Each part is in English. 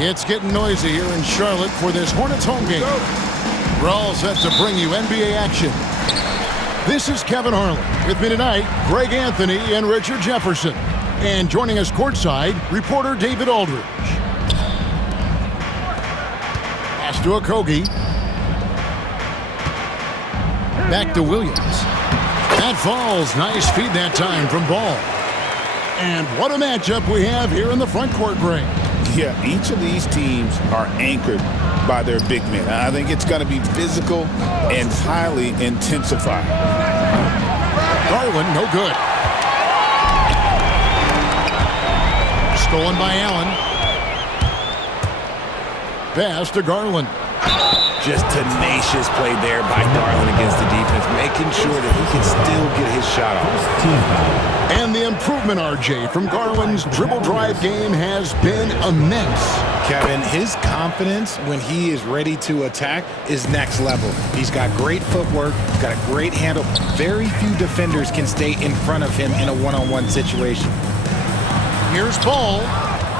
It's getting noisy here in Charlotte for this Hornets home game. We're all set to bring you NBA action. This is Kevin Harlan. With me tonight, Greg Anthony and Richard Jefferson. And joining us courtside, reporter David Aldridge. Pass to Okogie. Back to Williams. That falls. Nice feed that time from Ball. And what a matchup we have here in the front court, Greg. Yeah, each of these teams are anchored by their big men. I think it's going to be physical and highly intensified. Garland, no good. Stolen by Allen. Pass to Garland. Just tenacious play there by Garland against the defense, making sure that he can still get his shot off. And the improvement, RJ, from Garland's dribble drive game has been immense. Kevin, his confidence when he is ready to attack is next level. He's got great footwork, he's got a great handle. Very few defenders can stay in front of him in a one-on-one situation. Here's Ball.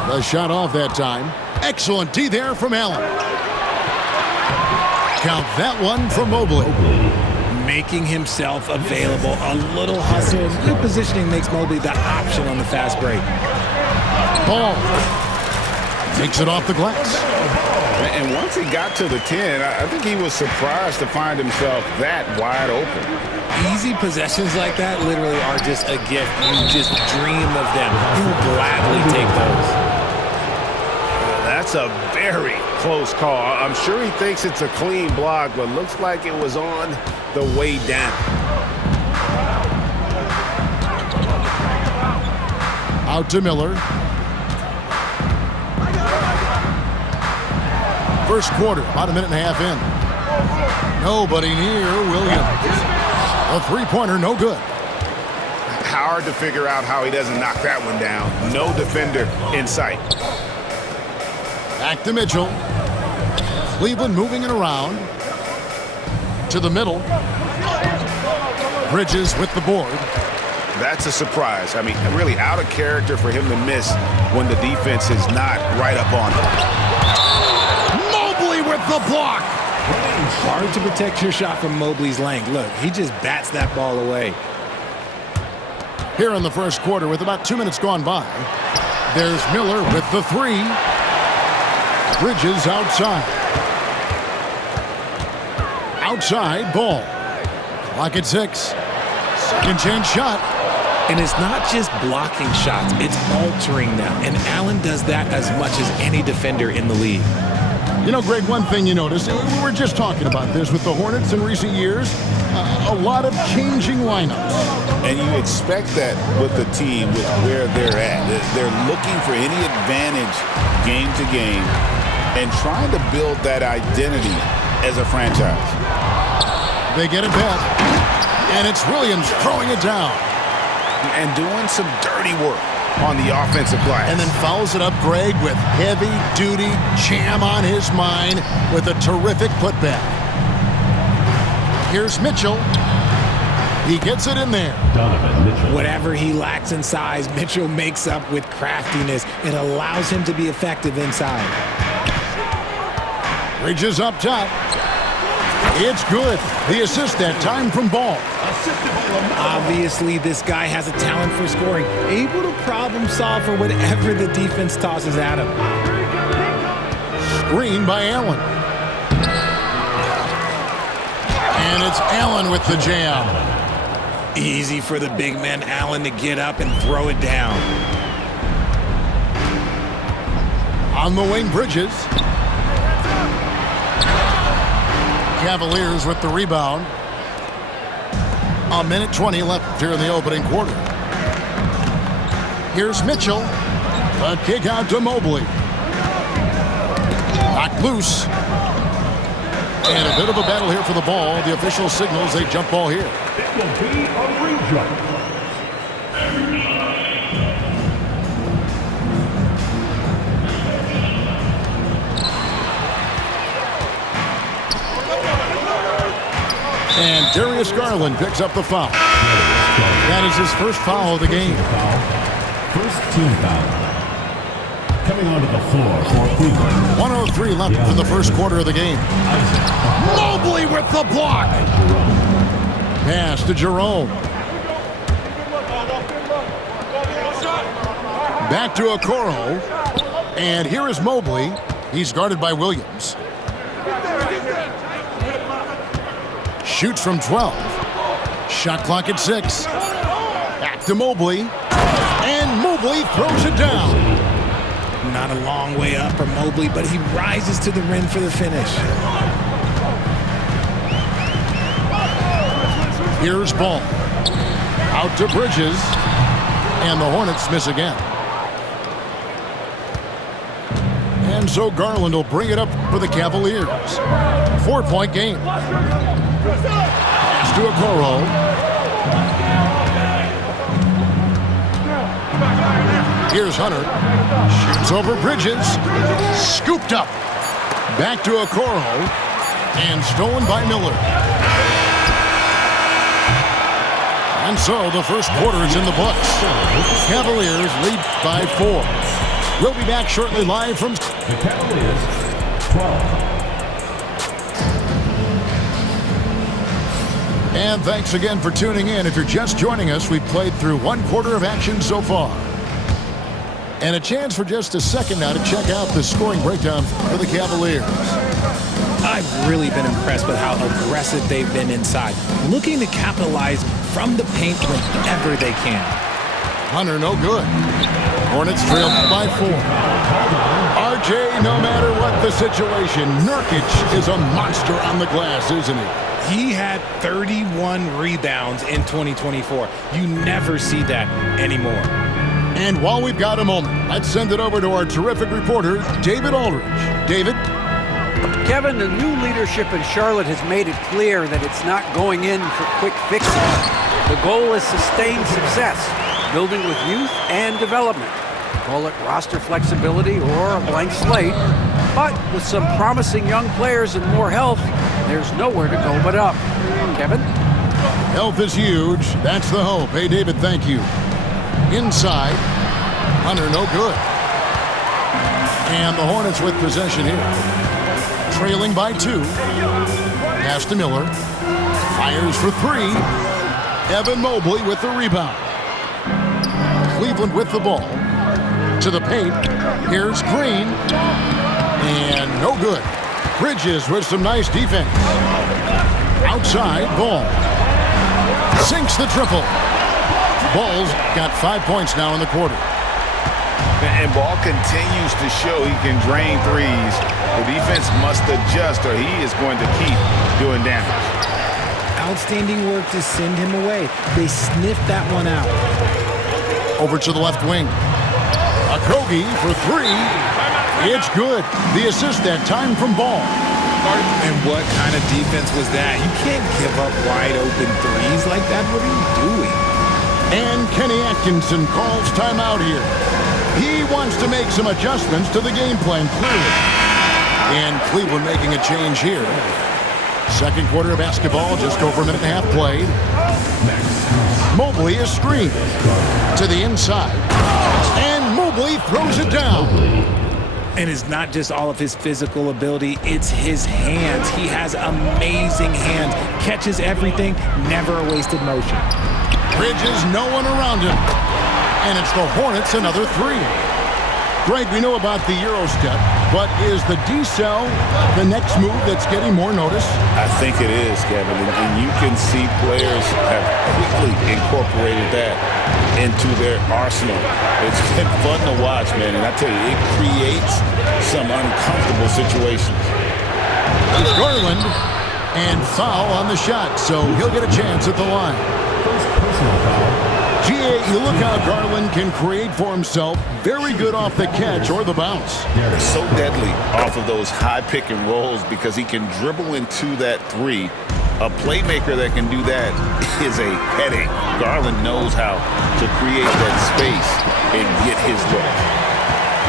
The shot off that time. Excellent D there from Allen. Count that one from Mobley. Making himself available. A little hustle. Good positioning makes Mobley the option on the fast break. Ball takes it off the glass. And once he got to the 10, I think he was surprised to find himself that wide open. Easy possessions like that literally are just a gift. You just dream of them. You'll gladly take those. That's a very close call. I'm sure he thinks it's a clean block, but looks like it was on the way down. Out to Miller. First quarter, about a minute and a half in. Nobody near Williams. A three-pointer, no good. Hard to figure out how he doesn't knock that one down. No defender in sight. Back to Mitchell. Cleveland moving it around. To the middle. Bridges with the board. That's a surprise. I mean, really out of character for him to miss when the defense is not right up on him. Mobley with the block. Hard to protect your shot from Mobley's length. Look, he just bats that ball away. Here in the first quarter with about 2 minutes gone by. There's Miller with the three. Bridges outside. Outside, Ball. Clock at 6. Second chance shot. And it's not just blocking shots, it's altering them. And Allen does that as much as any defender in the league. You know, Greg, one thing you notice, we were just talking about this with the Hornets in recent years, a lot of changing lineups. And you expect that with the team, with where they're at. They're looking for any advantage game to game and trying to build that identity as a franchise. They get it back, and it's Williams throwing it down. And doing some dirty work on the offensive glass. And then fouls it up, Greg, with heavy-duty jam on his mind with a terrific putback. Here's Mitchell. He gets it in there. Whatever he lacks in size, Mitchell makes up with craftiness. It allows him to be effective inside. Bridges up top. It's good. The assist that time from Ball. Obviously, this guy has a talent for scoring, able to problem solve for whatever the defense tosses at him. Screen by Allen. And it's Allen with the jam. Easy for the big man Allen to get up and throw it down. On the wing, Bridges. Cavaliers with the rebound. A minute 20 left here in the opening quarter. Here's Mitchell. A kick out to Mobley. Knocked loose. And a bit of a battle here for the ball. The official signals a jump ball here. It will be a re-jump. And Darius Garland picks up the foul. That is his first foul of the game. First team foul. Coming onto the floor for Cleveland. 1:03 left in the first quarter of the game. Mobley with the block. Pass to Jerome. Back to Okoro. And here is Mobley. He's guarded by Williams. Shoots from 12. Shot clock at 6. Back to Mobley. And Mobley throws it down. Not a long way up for Mobley, but he rises to the rim for the finish. Here's Ball. Out to Bridges. And the Hornets miss again. And so Garland will bring it up for the Cavaliers. 4-point game. Pass to Okoro. Here's Hunter. Shoots over Bridges. Scooped up. Back to Okoro. And stolen by Miller. And so the first quarter is in the books. Cavaliers lead by 4. We'll be back shortly live from The Cavaliers, 12. And thanks again for tuning in. If you're just joining us, we've played through 1 quarter of action so far. And a chance for just a second now to check out the scoring breakdown for the Cavaliers. I've really been impressed with how aggressive they've been inside, looking to capitalize from the paint whenever they can. Hunter, no good. Hornets trail by 4. RJ, no matter what the situation, Nurkic is a monster on the glass, isn't he? He had 31 rebounds in 2024. You never see that anymore. And while we've got a moment, let's send it over to our terrific reporter, David Aldridge. David? Kevin, the new leadership in Charlotte has made it clear that it's not going in for quick fixes. The goal is sustained success, building with youth and development. Call it roster flexibility or a blank slate. But with some promising young players and more health, there's nowhere to go but up. Kevin? Health is huge. That's the hope. Hey, David, thank you. Inside. Hunter, no good. And the Hornets with possession here. Trailing by 2. Pass to Miller. Fires for 3. Evan Mobley with the rebound. Cleveland with the ball. To the paint. Here's Green. And no good. Bridges with some nice defense. Outside, Ball. Sinks the triple. Ball's got 5 points now in the quarter. And Ball continues to show he can drain threes. The defense must adjust or he is going to keep doing damage. Outstanding work to send him away. They sniffed that one out. Over to the left wing. Okogie for 3. It's good. The assist that time from Ball. And what kind of defense was that? You can't give up wide open threes like that. What are you doing? And Kenny Atkinson calls timeout here. He wants to make some adjustments to the game plan, clearly. And Cleveland making a change here. Second quarter of basketball, just over a minute and a half played. Mobley is screened to the inside. And Mobley throws it down. And it's not just all of his physical ability, it's his hands. He has amazing hands. Catches everything, never a wasted motion. Bridges, no one around him. And it's the Hornets, another 3. Greg, we know about the Euro step, but is the decel the next move that's getting more notice? I think it is, Kevin, and you can see players have quickly incorporated that into their arsenal. It's been fun to watch, man, and I tell you, it creates some uncomfortable situations. It's Garland, and foul on the shot, so he'll get a chance at the line. G.A., you look how Garland can create for himself. Very good off the catch or the bounce. So deadly off of those high pick and rolls because he can dribble into that 3. A playmaker that can do that is a headache. Garland knows how to create that space and get his look.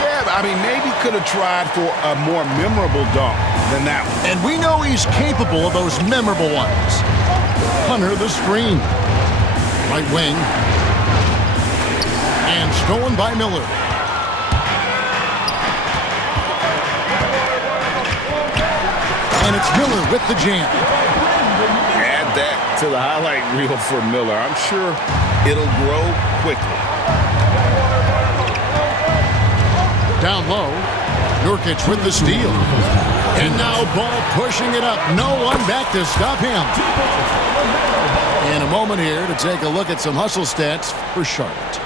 Yeah, I mean, maybe could have tried for a more memorable dunk than that one. And we know he's capable of those memorable ones. Hunter the screen. Right wing. And stolen by Miller. And it's Miller with the jam. Add that to the highlight reel for Miller. I'm sure it'll grow quickly. Down low, Nurkic with the steal. And now Ball pushing it up. No one back to stop him. In a moment here to take a look at some hustle stats for Charlotte.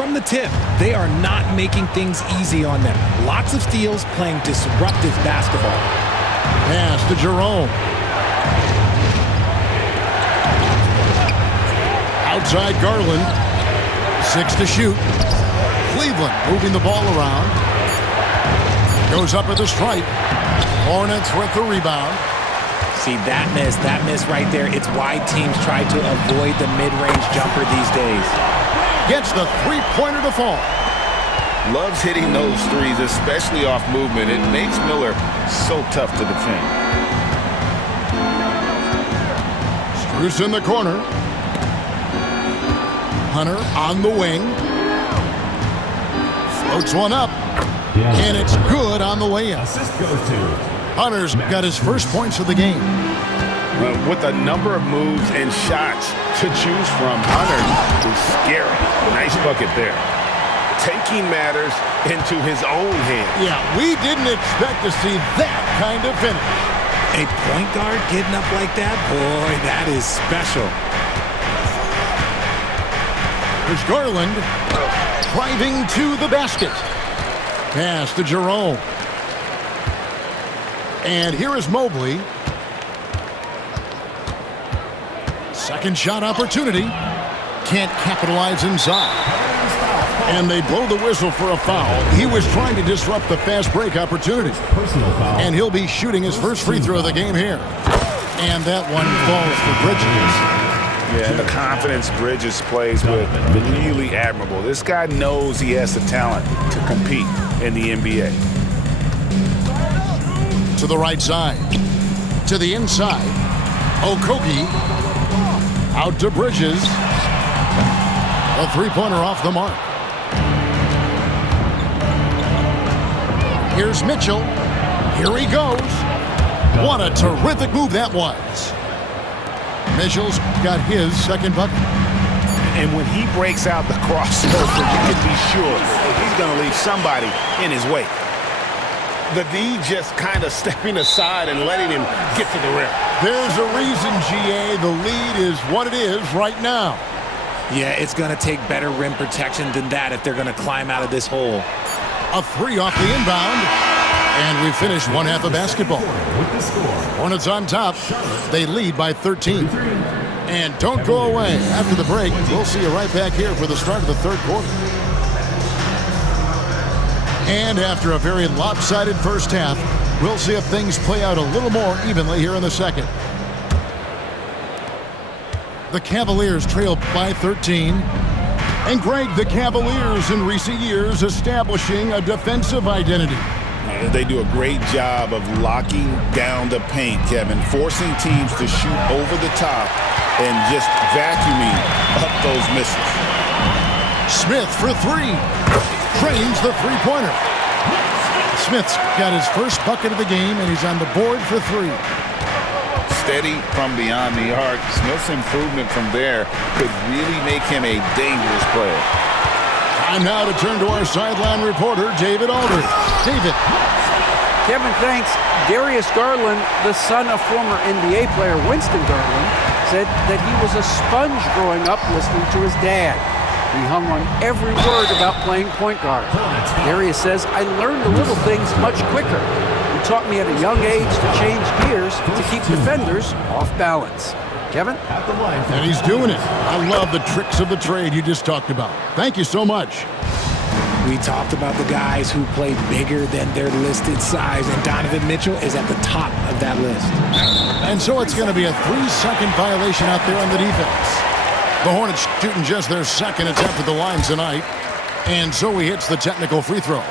From the tip, they are not making things easy on them. Lots of steals, playing disruptive basketball. Pass to Jerome. Outside Garland. 6 to shoot. Cleveland moving the ball around. Goes up at the stripe. Hornets with the rebound. See, that miss right there, it's why teams try to avoid the mid-range jumper these days. Gets the three-pointer to fall. Loves hitting those threes, especially off movement. It makes Miller so tough to defend. Strus in the corner. Hunter on the wing. Floats one up. And it's good on the way in. Assist goes to Hunter's got his first points of the game. With a number of moves and shots to choose from, Hunter is scary. Nice bucket there. Taking matters into his own hands. Yeah, we didn't expect to see that kind of finish. A point guard getting up like that? Boy, that is special. There's Garland driving to the basket. Pass to Jerome. And here is Mobley. Second shot opportunity. Can't capitalize inside. And they blow the whistle for a foul. He was trying to disrupt the fast break opportunity. personal foul. And he'll be shooting his first free throw of the game here. And that one falls for Bridges. Yeah, the confidence Bridges plays with, really admirable. This guy knows he has the talent to compete in the NBA. To the right side. To the inside. Okogie. Out to Bridges. A three-pointer off the mark. Here's Mitchell. Here he goes. What a terrific move that was. Mitchell's got his second bucket. And when he breaks out the crossover, you can be sure he's going to leave somebody in his way. The D just kind of stepping aside and letting him get to the rim. There's a reason, GA, the lead is what it is right now. Yeah, it's going to take better rim protection than that if they're going to climb out of this hole. A three off the inbound. And we finish one half of basketball. With the score. Hornets on top. They lead by 13. And don't go away. After the break, we'll see you right back here for the start of the third quarter. And after a very lopsided first half, we'll see if things play out a little more evenly here in the second. The Cavaliers trail by 13. And Greg, the Cavaliers in recent years establishing a defensive identity. They do a great job of locking down the paint, Kevin, forcing teams to shoot over the top and just vacuuming up those misses. Smith for three. Trains the three-pointer. Smith's got his first bucket of the game, and he's on the board for three. Steady from beyond the arc. Smith's improvement from there could really make him a dangerous player. Time now to turn to our sideline reporter, David Aldridge. David. Kevin, thanks. Darius Garland, the son of former NBA player Winston Garland, said that he was a sponge growing up listening to his dad. He hung on every word about playing point guard. Darius says, I learned the little things much quicker. He taught me at a young age to change gears to keep defenders off balance. Kevin? And he's doing it. I love the tricks of the trade you just talked about. Thank you so much. We talked about the guys who played bigger than their listed size, and Donovan Mitchell is at the top of that list. And so it's going to be a 3-second violation out there on the defense. The Hornets shooting just their second attempt at the line tonight. And so he hits the technical free throw.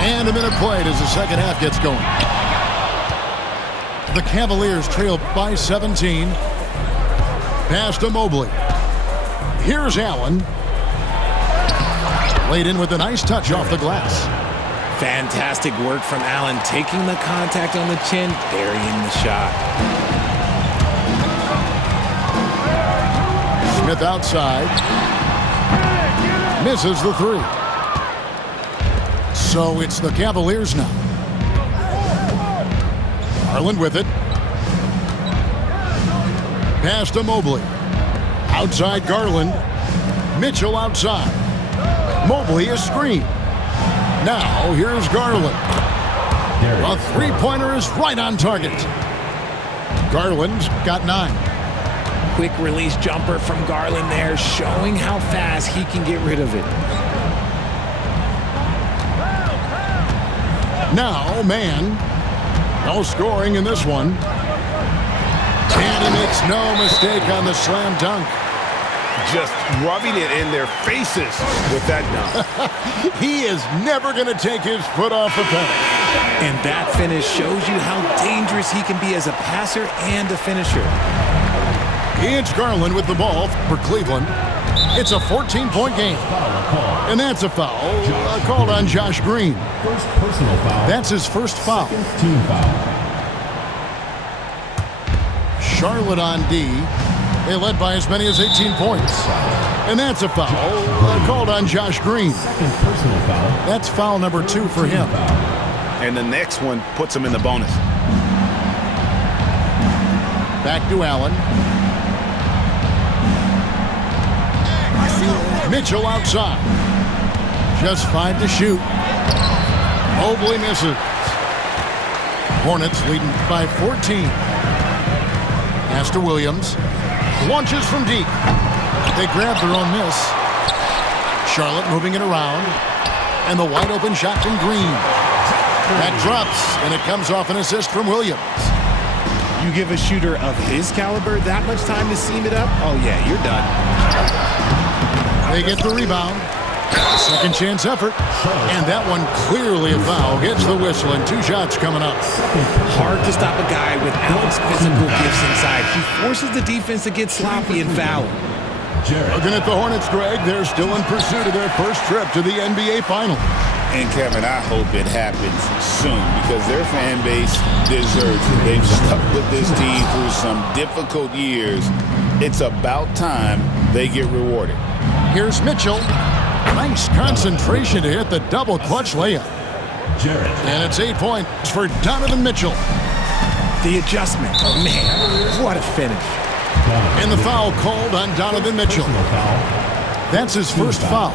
And a minute played as the second half gets going. The Cavaliers trail by 17. Pass to Mobley. Here's Allen. Laid in with a nice touch off the glass. Fantastic work from Allen, taking the contact on the chin, burying the shot. Smith outside. Misses the three. So it's the Cavaliers now. Garland with it. Pass to Mobley. Outside Garland. Mitchell outside. Mobley is screened. Now here's Garland. A three-pointer is right on target. Garland's got 9. Quick release jumper from Garland there, showing how fast he can get rid of it. Now, man. No scoring in this one. And he makes no mistake on the slam dunk. Just rubbing it in their faces with that dunk. He is never going to take his foot off the pedal. And that finish shows you how dangerous he can be as a passer and a finisher. It's Garland with the ball for Cleveland. It's a 14-point game. And that's a foul called on Josh Green. First personal foul. That's his first foul. Team foul. Charlotte on D. They led by as many as 18 points. And that's a foul called on Josh Green. Second personal foul. That's foul number 2 for him. And the next one puts him in the bonus. Back to Allen. Mitchell outside. Just 5 to shoot. Mobley misses. Hornets leading by 14. Pass to Williams. Launches from deep. They grab their own miss. Charlotte moving it around. And the wide open shot from Green. That drops, and it comes off an assist from Williams. You give a shooter of his caliber that much time to seam it up, oh yeah, you're done. They get the rebound. Second chance effort. And that one clearly a foul. Gets the whistle, and 2 shots coming up. Hard to stop a guy with Allen's physical gifts inside. He forces the defense to get sloppy and foul. Looking at the Hornets, Greg, they're still in pursuit of their first trip to the NBA Finals. And Kevin, I hope it happens soon because their fan base deserves it. They've stuck with this team through some difficult years. It's about time they get rewarded. Here's Mitchell. Nice concentration to hit the double clutch layup. And it's 8 points for Donovan Mitchell. The adjustment. Oh, man, what a finish. And the foul called on Donovan Mitchell. That's his first foul.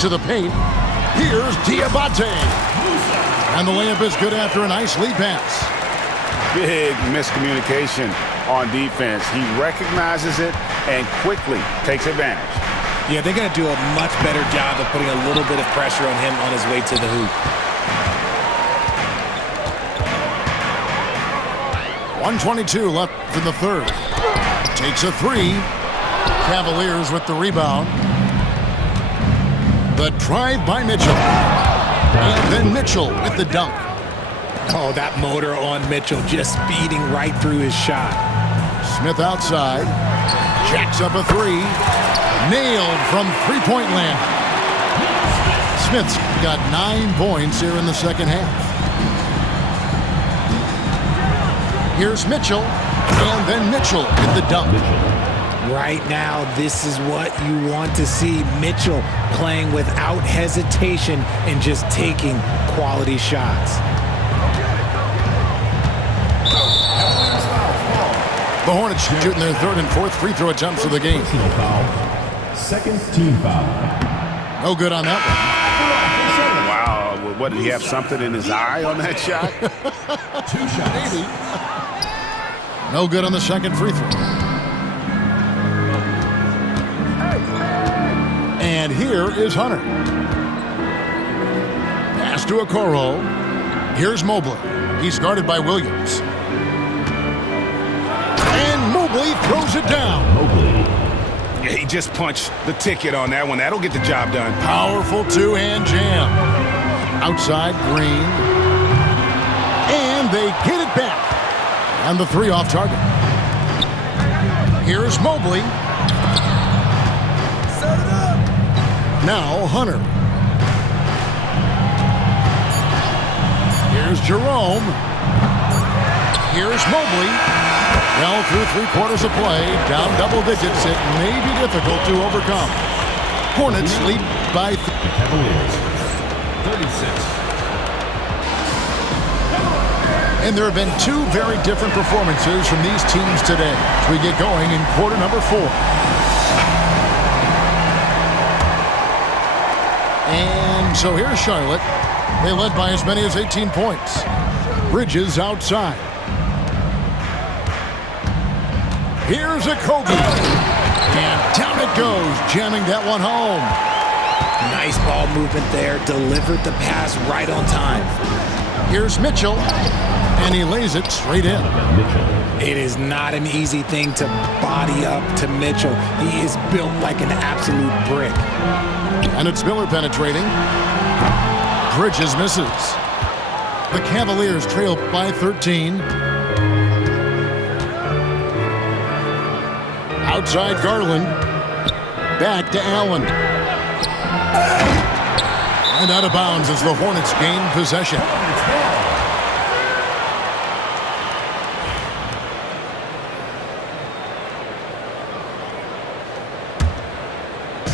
To the paint. Here's Diabate. And the layup is good after a nice lead pass. Big miscommunication on defense. He recognizes it and quickly takes advantage. Yeah, they got to do a much better job of putting a little bit of pressure on him on his way to the hoop. 1:22 left in the third. Takes a 3. Cavaliers with the rebound. The drive by Mitchell. And then Mitchell with the dunk. Oh, that motor on Mitchell just speeding right through his shot. Smith outside. Jacks up a 3. Nailed from three-point land. Smith's got 9 points here in the second half. Here's Mitchell. And then Mitchell with the dunk. Right now, this is what you want to see. Mitchell playing without hesitation and just taking quality shots. The Hornets shooting their third and fourth free throw attempts of the game. Personal foul. Second team foul. No good on that Wow, what, did he have something in his eye on that shot? 2 shots. one. No good on the second free throw. And here is Hunter. Pass to Okoro. Here's Mobley. He's guarded by Williams. And Mobley throws it down. Yeah, he just punched the ticket on that one. That'll get the job done. Powerful two-hand jam. Outside Green. And they get it back. And the 3 off target. Here's Mobley. Now Hunter. Here's Jerome. Here's Mobley. Well, through 3/4 of play, down double digits, it may be difficult to overcome. Hornets lead by The Cavaliers, 36. And there have been two very different performances from these teams today as we get going in quarter number 4. And so here's Charlotte. They led by as many as 18 points. Bridges outside. Here's a Kobe. And down it goes, jamming that one home. Nice ball movement there. Delivered the pass right on time. Here's Mitchell. And he lays it straight in. Mitchell. It is not an easy thing to body up to Mitchell. He is built like an absolute brick. And it's Miller penetrating. Bridges misses. The Cavaliers trail by 13. Outside Garland. Back to Allen. And out of bounds as the Hornets gain possession.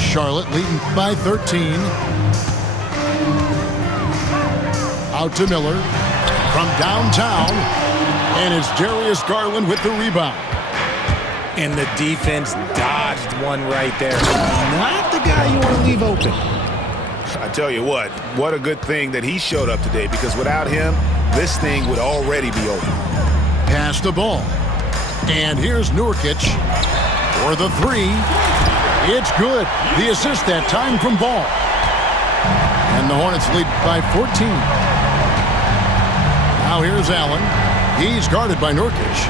Charlotte leading by 13. Out to Miller from downtown. And it's Darius Garland with the rebound. And the defense dodged one right there. Not the guy you want to leave open. I tell you what a good thing that he showed up today, because without him, this thing would already be over. Pass the ball. And here's Nurkic for the 3. It's good. The assist that time from Ball. And the Hornets lead by 14. Now here's Allen. He's guarded by Nurkic.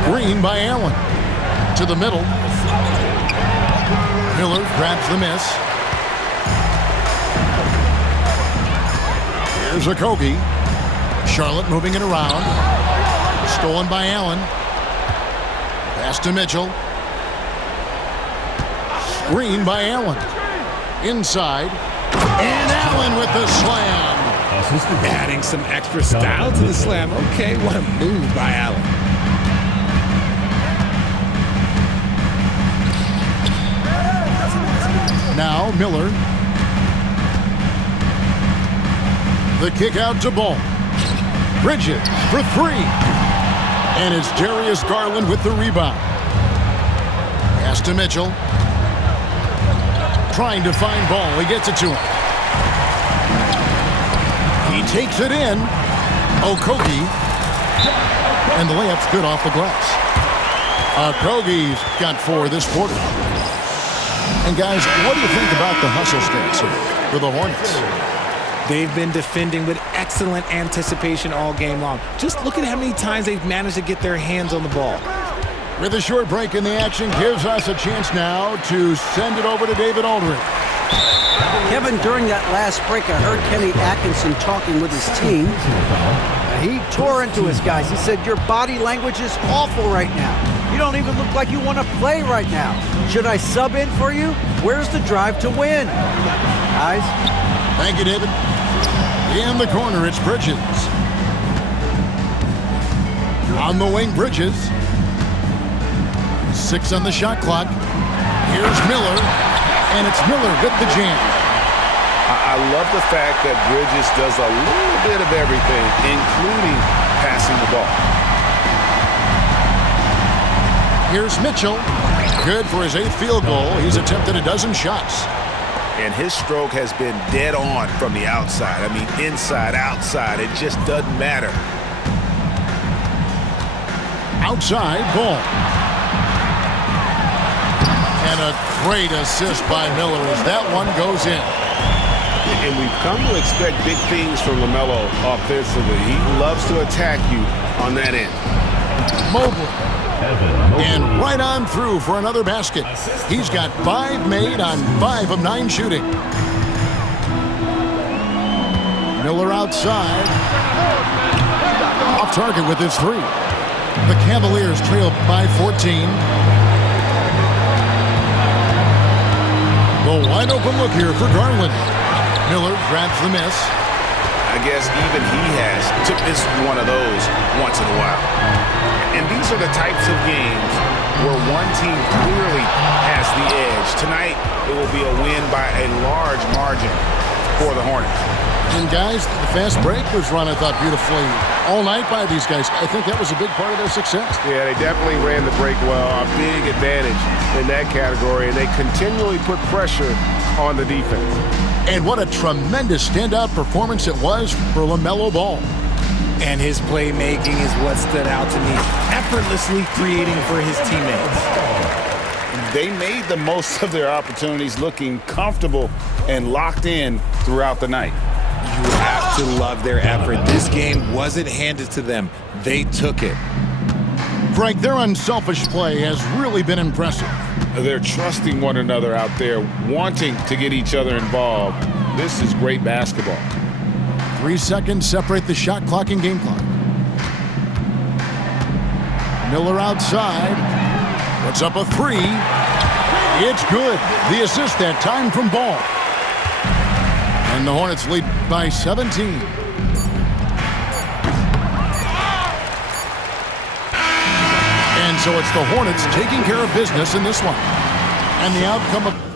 Screen by Allen. To the middle. Miller grabs the miss. Here's Okogie. Charlotte moving it around. Stolen by Allen. Pass to Mitchell. Screen by Allen. Inside. And Allen with the slam. Adding some extra style to the slam. Okay, what a move by Allen. Now Miller. The kick out to Ball. Bridges for 3. And it's Darius Garland with the rebound. Pass to Mitchell. Trying to find Ball. He gets it to him. He takes it in. Okogie. And the layup's good off the glass. Okogie's got 4 this quarter. And guys, what do you think about the hustle stats here for the Hornets? They've been defending with excellent anticipation all game long. Just look at how many times they've managed to get their hands on the ball. With a short break in the action, gives us a chance now to send it over to David Aldridge. Kevin, during that last break, I heard Kenny Atkinson talking with his team. He tore into his guys. He said, your body language is awful right now. You don't even look like you want to play right now. Should I sub in for you? Where's the drive to win? Guys? Thank you, David. In the corner, it's Bridges. On the wing, Bridges. 6 on the shot clock. Here's Miller. And it's Miller with the jam. I love the fact that Bridges does a little bit of everything, including passing the ball. Here's Mitchell. Good for his 8th field goal. He's attempted a dozen shots. And his stroke has been dead on from the outside. I mean, inside, outside, it just doesn't matter. Outside, Ball. And a great assist by Miller as that one goes in. And we've come to expect big things from LaMelo offensively. He loves to attack you on that end. Mobley. And right on through for another basket. He's got 5 made on 5 of 9 shooting. Miller outside. Off target with his 3. The Cavaliers trail by 14. The wide open look here for Garland. Miller grabs the miss. I guess even he has to miss one of those once in a while. And these are the types of games where one team clearly has the edge. Tonight, it will be a win by a large margin for the Hornets. And guys, the fast break was run, I thought, beautifully all night by these guys. I think that was a big part of their success. Yeah, they definitely ran the break well. A big advantage in that category, and they continually put pressure on the defense. And what a tremendous standout performance it was for LaMelo Ball. And his playmaking is what stood out to me, effortlessly creating for his teammates. They made the most of their opportunities, looking comfortable and locked in throughout the night. You have to love their effort. This game wasn't handed to them. They took it. Frank, their unselfish play has really been impressive. They're trusting one another out there, wanting to get each other involved. This is great basketball. 3 seconds separate the shot clock and game clock. Miller outside. Puts up a three. It's good. The assist that time from Ball. And the Hornets lead by 17. And so it's the Hornets taking care of business in this one. And the outcome of